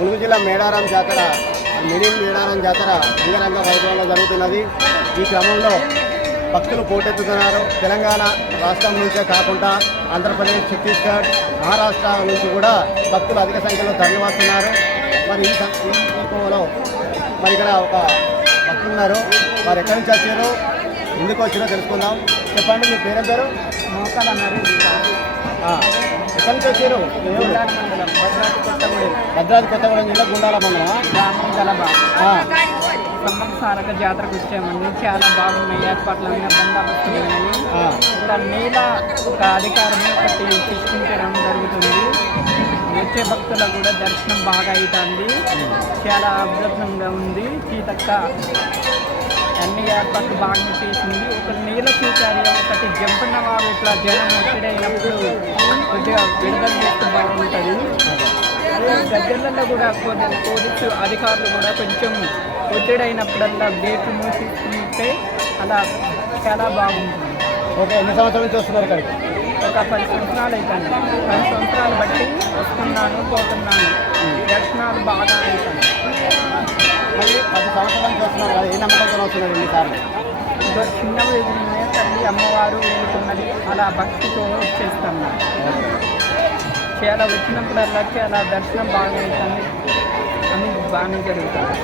ములుగు జిల్లా మేడారం జాతర మినీ మేడారం జాతర అంగరంగ వైభవంలో జరుగుతున్నది. ఈ క్రమంలో భక్తులు పోటెత్తుతున్నారు. తెలంగాణ రాష్ట్రం నుంచే కాకుండా ఆంధ్రప్రదేశ్, ఛత్తీస్గఢ్, మహారాష్ట్ర నుంచి కూడా భక్తులు అధిక సంఖ్యలో తరలివస్తున్నారు. మరి ఈ క్రమంలో మరి ఇక్కడ ఒక భక్తులు ఉన్నారు. వారు ఎక్కడి నుంచి వచ్చారు, ఎందుకు వచ్చినా తెలుసుకుందాం. చెప్పండి, మీ పేరు పేరు? మోకాలు అన్నారు. ఎక్కడి నుంచి వచ్చారు? భద్రాద్రి కొత్తగూడెం జిల్లా గుండాల మండలం సమ్మక సారక జాతరకు వచ్చామండి. చాలా బాగున్నాయి ఏర్పాట్లు, బందోబస్తులు ఉన్నాయి. ఇక్కడ నీళ్ళ ఒక అధికారమే ఒకటి తీసుకుంటడం జరుగుతుంది. వచ్చే భక్తులకు కూడా దర్శనం బాగా అవుతుంది. చాలా అద్భుతంగా ఉంది. సీతక్క అన్ని ఏర్పాట్లు బాగా చేసింది. ఒక నీళ్ళ సూచార్యం, ఒకటి జంపన్న వారు ఇట్లా జనం ఒత్తిడైనప్పుడు కొద్దిగా విడుదల చేస్తే బాగుంటుంది. అదే గద్దెలలో కూడా పోలీసు అధికారులు కూడా కొంచెం ఒత్తిడైనప్పుడల్లా గేట్లు మూసిస్తుంటే అలా చాలా బాగుంటుంది. ఓకే, ఎన్ని సంవత్సరాల నుంచి వస్తున్నారు ఇక్కడికి? ఒక 10 సంవత్సరాలు అవుతుంది. 10 సంవత్సరాలు బట్టి వస్తున్నాను, పోతున్నాను. దర్శనాలు బాగా అవుతాయి. మళ్ళీ 10 సంవత్సరాల నుంచి వస్తున్నారు కదా, ఏ నమ్మకంతో వస్తున్నారు ఎన్నిసార్లు? చిన్న వయసులోనే తల్లి అమ్మవారు వెళ్తున్నది, అలా భక్తితో వచ్చేస్తున్నాను. చాలా వచ్చినప్పుడల్లా చాలా దర్శనం బాగా అవుతుంది అని బాగానే జరుగుతుంది.